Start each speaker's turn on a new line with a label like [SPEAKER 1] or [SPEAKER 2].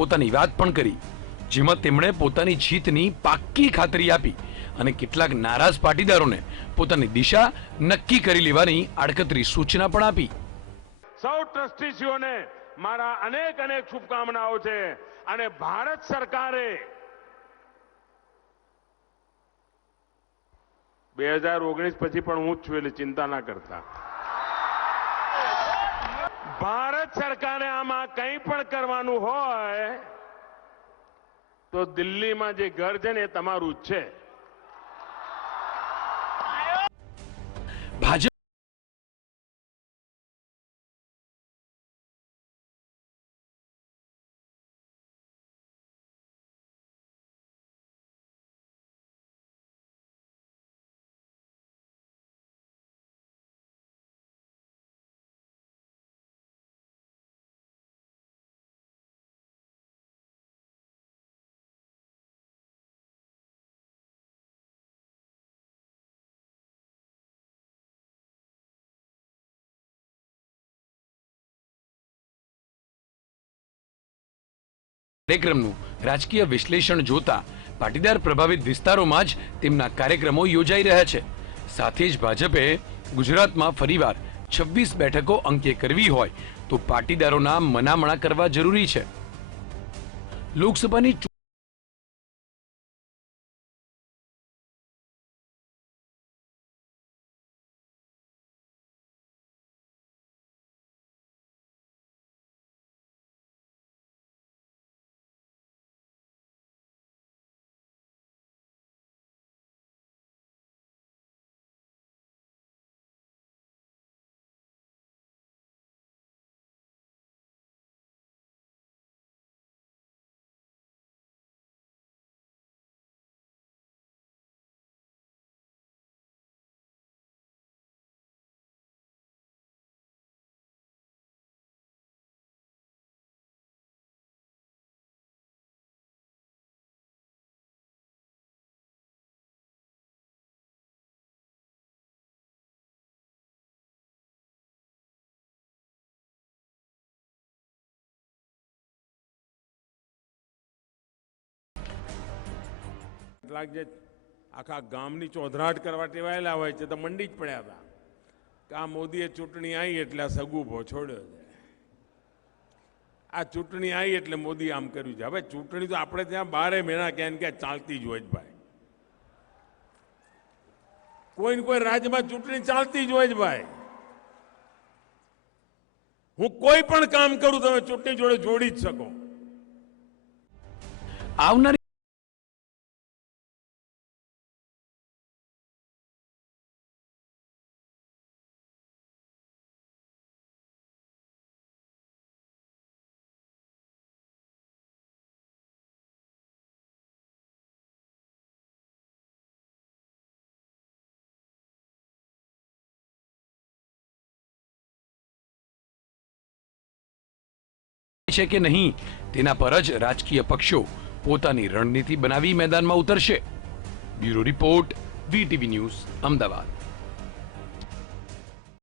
[SPEAKER 1] પોતાની વાત પણ કરી, જેમાં તેમણે પોતાની જીતની પાક્કી ખાતરી આપી અને કેટલાક નારાજ પાટીદારોને પોતાની દિશા નક્કી કરી લેવાની આડકતરી સૂચના પણ આપી.
[SPEAKER 2] સૌ ટ્રસ્ટીશ્રીઓને મારા અનેક અનેક શુભકામનાઓ છે અને ભારત સરકારે બે હજાર ઓગણીસ પછી પણ હું જ છું એટલે ચિંતા ના કરતા. ભારત સરકારે આમાં કરવાનું હોય તો દિલ્હીમાં જે ઘર છે ને એ તમારું જ છે.
[SPEAKER 1] ભાજપ કાર્યક્રમનું રાજકીય વિશ્લેષણ જોતા પાટીદાર પ્રભાવિત વિસ્તારોમાં જ તેમના કાર્યક્રમો યોજાઈ રહ્યા છે. સાથે જ ભાજપે ગુજરાતમાં ફરીવાર છવ્વીસ બેઠકો અંકે કરવી હોય તો પાટીદારોના મનામણા કરવા જરૂરી છે. લોકસભાની
[SPEAKER 2] કેટલાક જે આખા ગામની ચોધરાટ કરવા ટેવાયેલા હોય છે તો મંડી જ પડ્યા હતા. કે આ મોદીએ ચૂંટણી આવી એટલે આ સગુભો છોડ્યો છે. આ ચૂંટણી આવી એટલે મોદી આમ કર્યું છે. હવે ચૂંટણી તો આપણે ત્યાં બારે મહિના ક્યાં ચાલતી જ હોય જ ભાઈ. કોઈ ને કોઈ રાજ્યમાં ચૂંટણી ચાલતી જ હોય જ ભાઈ. હું કોઈ પણ કામ કરું તમે ચૂંટણી જોડે જોડી જ શકો.
[SPEAKER 1] આવનારી છે કે નહીં, તેના પર જ રાજકીય પક્ષો પોતાની રણનીતિ બનાવી મેદાનમાં ઉતરશે. Bureau report, VTV news, Ahmedabad.